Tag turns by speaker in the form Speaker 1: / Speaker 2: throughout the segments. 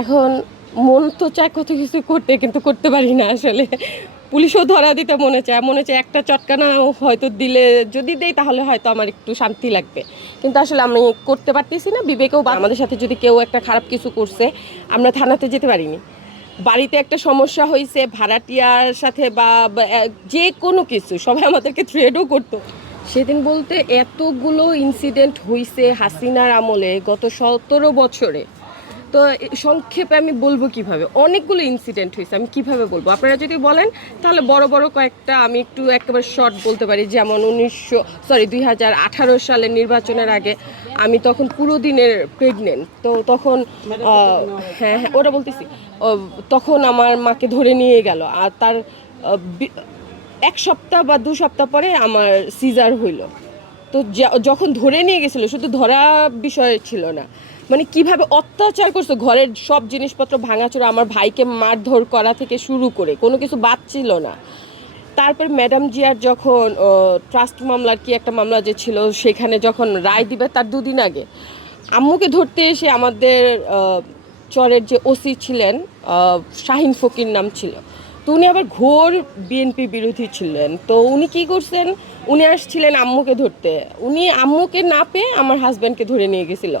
Speaker 1: এখন মন তো চায় কত কিছু করতে কিন্তু করতে পারি না আসলে। পুলিশও ধরা দিতে মনে চায় মনে চায় একটা চটকানা হয়তো দিলে যদি দেই তাহলে হয়তো আমার একটু শান্তি লাগবে। কিন্তু আসলে আমি করতে পারতেছি না বিবেকেও বা আমাদের সাথে যদি কেউ একটা খারাপ কিছু করছে আমরা থানাতে যেতে পারিনি। বাড়িতে একটা সমস্যা হয়েছে ভাড়াটিয়ার সাথে বা বা, যে কোনো কিছু সবাই আমাদেরকে থ্রেডও করতো। সেদিন বলতে এতগুলো ইনসিডেন্ট হয়েছে হাসিনার আমলে গত সতেরো বছরে। তো সংক্ষেপে আমি বলব কীভাবে? অনেকগুলো ইনসিডেন্ট হয়েছে, আমি কীভাবে বলব? আপনারা যদি বলেন, তাহলে বড় বড় কয়েকটা আমি একটু একেবারে শর্ট বলতে পারি। যেমন উনিশশো সরি দুই হাজার আঠারো সালের নির্বাচনের আগে আমি তখন পুরো দিনের প্রেগনেন্ট তো তখন হ্যাঁ হ্যাঁ ওটা বলতেছি। তখন আমার মাকে ধরে নিয়ে গেল। আর তার এক সপ্তাহ বা দু সপ্তাহ পরে আমার সিজার হইল। তো যখন ধরে নিয়ে গেছিল, শুধু ধরা বিষয় ছিল না। মানে কীভাবে অত্যাচার করছে? ঘরের সব জিনিসপত্র ভাঙাচোরা, আমার ভাইকে মারধর করা থেকে শুরু করে, কোনো কিছু বাদ ছিল না। তারপর ম্যাডাম জিয়ার যখন ট্রাস্ট মামলার কি একটা মামলা যে ছিল, সেখানে যখন রায় দিবে তার দুদিন আগে, আম্মুকে ধরতে এসে আমাদের চরের যে ওসি ছিলেন শাহিন ফকির নাম ছিল, তো উনি আবার ঘোর বিএনপি বিরোধী ছিলেন। তো উনি কি করছেন? উনি আসছিলেন আম্মুকে ধরতে। উনি আম্মুকে না পেয়ে আমার হাজব্যান্ডকে ধরে নিয়ে গেছিল।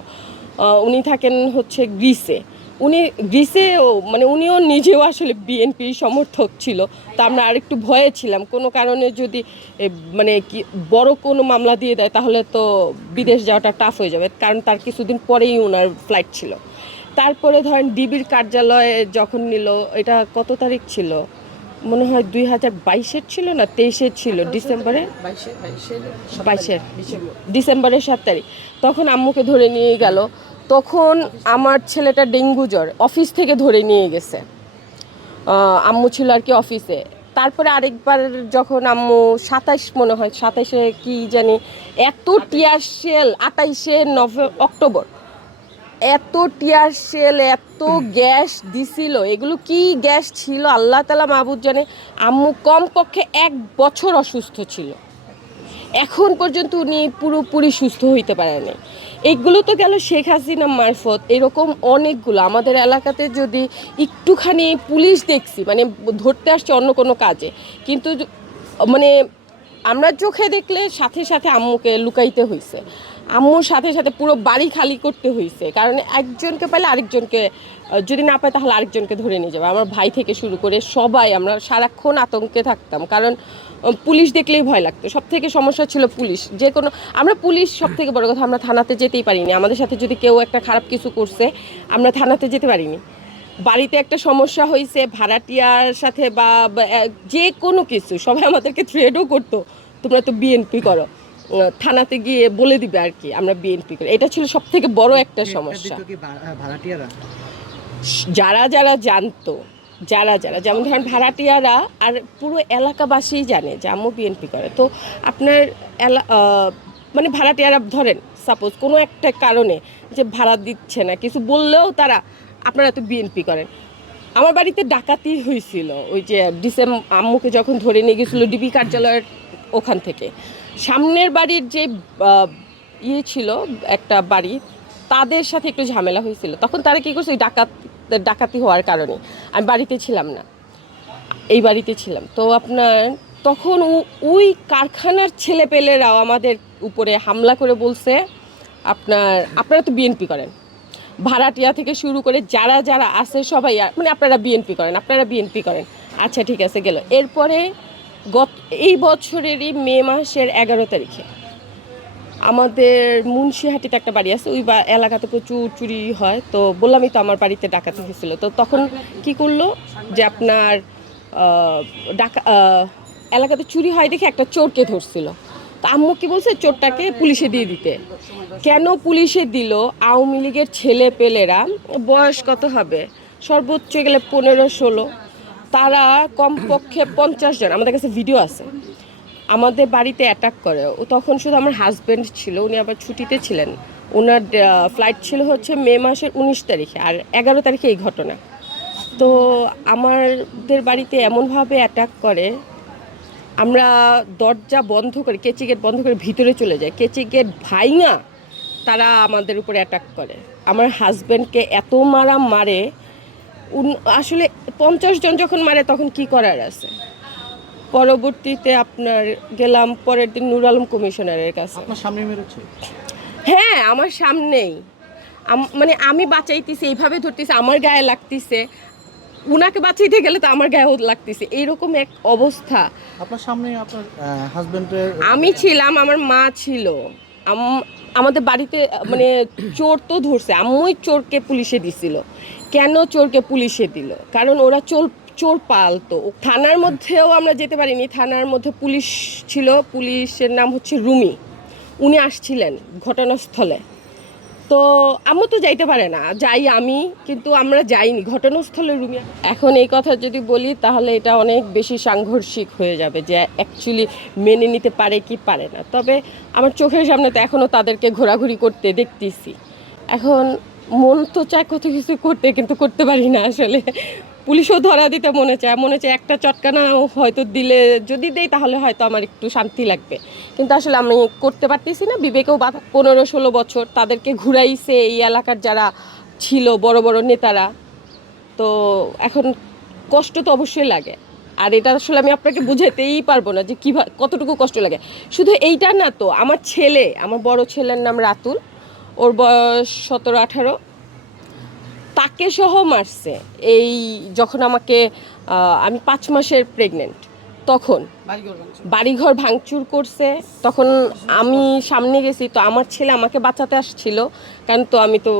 Speaker 1: উনি থাকেন হচ্ছে গ্রিসে। উনি গ্রিসেও মানে উনিও নিজেও আসলে বিএনপি সমর্থক ছিল, তা আমরা আরেকটু ভয়ে ছিলাম। কোনো কারণে যদি মানে কি, বড় কোনো মামলা দিয়ে দেয়, তাহলে তো বিদেশ যাওয়াটা টাফ হয়ে যাবে, কারণ তার কিছুদিন পরেই ওনার ফ্লাইট ছিল। তারপরে ধরেন ডিবির কার্যালয়ে যখন নিল, এটা কত তারিখ ছিল? মনে হয় দুই হাজার বাইশের ছিল না তেইশের ছিল ডিসেম্বরে? বাইশের ডিসেম্বরের সাত তারিখ। তখন আম্মুকে ধরে নিয়ে গেল। তখন আমার ছেলেটা ডেঙ্গু জ্বর অফিস থেকে ধরে নিয়ে গেছে। আম্মু ছিল আর কি অফিসে। তারপরে আরেকবার যখন আম্মু সাতাইশ মনে হয় সাতাইশে কি জানি এত টিয়ার সেল আটাইশে নভে অক্টোবর। এত টিয়ার সেল এত গ্যাস দিছিল। এগুলো কি গ্যাস ছিল? আল্লাহ তালা মাহবুদ জানে, আম্মু কমপক্ষে এক বছর অসুস্থ ছিল। এখন পর্যন্ত উনি পুরোপুরি সুস্থ হইতে পারেনি এইগুলো তো গেল শেখ হাসিনা মারফত। এরকম অনেকগুলো। আমাদের এলাকাতে যদি একটুখানি পুলিশ দেখছি মানে ধরতে আসছে অন্য কোনো কাজে, কিন্তু মানে আমরা চোখে দেখলে সাথে সাথে আম্মুকে লুকাইতে হয়েছে আম্মুর সাথে সাথে পুরো বাড়ি খালি করতে হয়েছে কারণ একজনকে পাইলে আরেকজনকে যদি না পায় তাহলে আরেকজনকে ধরে নিয়ে যাবে। আমার ভাই থেকে শুরু করে সবাই আমরা সারাক্ষণ আতঙ্কে থাকতাম। কারণ পুলিশ দেখলেই ভয় লাগতো। সব থেকে সমস্যা ছিল পুলিশ। যে কোনো, আমরা পুলিশ সব থেকে বড় কথা, আমরা থানাতে যেতেই পারিনি। আমাদের সাথে যদি কেউ একটা খারাপ কিছু করছে, আমরা থানাতে যেতে পারিনি। বাড়িতে একটা সমস্যা হয়েছে ভাড়াটিয়ার সাথে বা যে কোনো কিছু, সবাই আমাদেরকে থ্রেডও করতো, তোমরা তো বিএনপি করো। থানাতে গিয়ে বলে দিবে আর কি আমরা বিএনপি করে। এটা ছিল সব থেকে বড় একটা সমস্যা। যারা যারা জানতো যারা যারা যেমন ধরেন ভাড়াটিয়ারা আর পুরো এলাকাবাসীই জানে যে আম্মু বিএনপি করে। তো আপনার এলা মানে ভাড়াটিয়ারা ধরেন সাপোজ কোনো একটা কারণে যে ভাড়া দিচ্ছে না কিছু বললেও তারা আপনারা তো বিএনপি করেন। আমার বাড়িতে ডাকাতি হয়েছিল ওই যে ডিসেম আম্মুকে যখন ধরে নিয়ে গেছিল ডিবি কার্যালয়ের ওখান থেকে। সামনের বাড়ির যে ইয়ে ছিল একটা বাড়ি, তাদের সাথে একটু ঝামেলা হয়েছিল। তখন তারা কী করছে, ডাকাত, ডাকাতি হওয়ার কারণে। আমি বাড়িতে ছিলাম না। এই বাড়িতে ছিলাম। তো আপনার, তখন ওই কারখানার ছেলেপেলেরাও আমাদের উপরে হামলা করে বলছে, আপনার, আপনারা তো বিএনপি করেন। ভাড়াটিয়া থেকে শুরু করে যারা যারা আছে সবাই মানে আপনারা বিএনপি করেন, আপনারা বিএনপি করেন। আচ্ছা ঠিক আছে, গেল। এরপরে গত এই বছরেরই মে মাসের এগারো তারিখে। আমাদের মুন্সিহাটিতে একটা বাড়ি আছে, ওই এলাকাতে প্রচুর চুরি হয়। তো বললামই তো আমার বাড়িতে ডাকাতি হয়েছিল। তো তখন কি করল যে আপনার ডাকা এলাকাতে চুরি হয় দেখে একটা চোরকে ধরছিল। তো আম্মু কি বলছে, চোরটাকে পুলিশে দিয়ে দিতে। কেন পুলিশে দিল? আওয়ামী লীগের ছেলে পেলেরা বয়স কত হবে? সর্বোচ্চ গেলে পনেরো, ষোলো। তারা কমপক্ষে পঞ্চাশ জন, আমাদের কাছে ভিডিও আছে। আমাদের বাড়িতে অ্যাটাক করে। ও তখন শুধু আমার হাজব্যান্ড ছিল, উনি আবার ছুটিতে ছিলেন। ওনার ফ্লাইট ছিল হচ্ছে মে মাসের উনিশ তারিখে, আর এগারো তারিখে এই ঘটনা। তো আমাদের বাড়িতে এমনভাবে অ্যাটাক করে, আমরা দরজা বন্ধ করে, কেচি গেট বন্ধ করে ভিতরে চলে যাই কেচি গেট ভাইঙা তারা আমাদের উপরে অ্যাটাক করে। আমার হাজব্যান্ডকে এত মারা মারে আসলে পঞ্চাশ জন যখন মারে তখন কি করার আছে? পরবর্তীতে আপনার গেলাম পরের দিন নুর আলম কমিশনারের কাছে।
Speaker 2: আপনার সামনে মেরেছে?
Speaker 1: হ্যাঁ আমার সামনেই। মানে আমি বাঁচাইতেছি এইভাবে ধরতেছি আমার গায়ে লাগতেছে। উনাকে বাঁচাইতে গেলে তো আমার গায়েও লাগতেছে। এইরকম এক অবস্থা।
Speaker 2: আপনার সামনে আপনার হাজবেন্ডের
Speaker 1: আমি ছিলাম আমার মা ছিল। আমাদের বাড়িতে মানে চোর তো ধরছে, আম্মুই চোরকে পুলিশে দিছিল। কেন চোরকে পুলিশে দিল? কারণ ওরা চোর চোর পালতো। থানার মধ্যেও আমরা যেতে পারিনি, থানার মধ্যে পুলিশ ছিল, পুলিশের নাম হচ্ছে রুমি। উনি আসছিলেন ঘটনাস্থলে। তো আম্মু তো যাইতে পারে না, যাই আমি, কিন্তু আমরা যাইনি ঘটনাস্থলে রুমি এখন এই কথা যদি বলি, তাহলে এটা অনেক বেশি সাংঘর্ষিক হয়ে যাবে যে অ্যাকচুয়ালি মেনে নিতে পারে কি পারে না। তবে আমার চোখের সামনে তো এখনও তাদেরকে ঘোরাঘুরি করতে দেখতেছি। এখন মন তো চায় কত কিছু করতে, কিন্তু করতে পারি না আসলে। পুলিশও ধরা দিতে মনে চায় মনে চায় একটা চটকানা হয়তো দিলে, যদি দেই তাহলে হয়তো আমার একটু শান্তি লাগবে। কিন্তু আসলে আমি করতে পারতেছি না, বিবেকেও বাধা, পনেরো ষোলো বছর তাদেরকে ঘুরাইছে এই এলাকার যারা ছিল বড় বড় নেতারা। তো এখন কষ্ট তো অবশ্যই লাগে। আর এটা আসলে আমি আপনাকে বুঝাতেই পারব না যে কীভাবে কতটুকু কষ্ট লাগে। শুধু এইটা না তো, আমার ছেলে, আমার বড় ছেলের নাম রাতুল। ওর বয়স সতেরো, আঠারো। তাকে সহ মারছে এই যখন আমাকে আমি পাঁচ মাসের প্রেগনেন্ট তখন বাড়িঘর ভাঙচুর করছে। তখন আমি সামনে গেছি, তো আমার ছেলে আমাকে বাঁচাতে আসছিল। কারণ তো আমি তো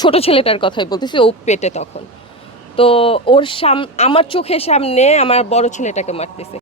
Speaker 1: ছোট ছেলেটার কথাই বলতেছি, ও পেটে তখন। তো ওর সাম, আমার চোখের সামনে আমার বড় ছেলেটাকে মারতেছে।